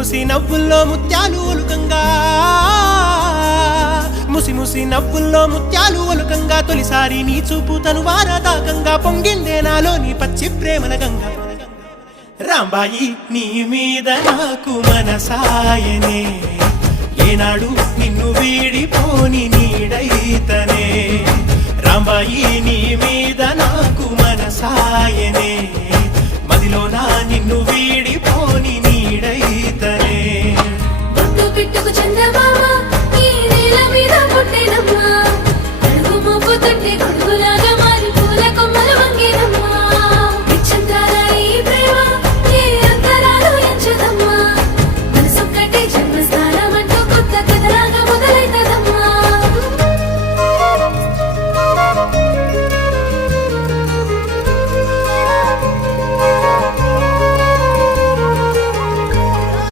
ముసి నవ్వుల్లో ముత్యాలు ఒలుకంగా ముసి నవ్వుల్లో ముత్యాలు ఒలుకంగా తొలిసారి నీ చూపు తను వారదాకంగా పొంగిందే నాలో నీ పచ్చి ప్రేమల గంగా రాంబాయి నీ మీద నాకు మనసాయనే ఏనాడు నిన్ను వీడిపోని నీడైతనే రాంబాయి నీ మీద నాకు మనసాయనే మదిలో నా నిన్ను వీడిపో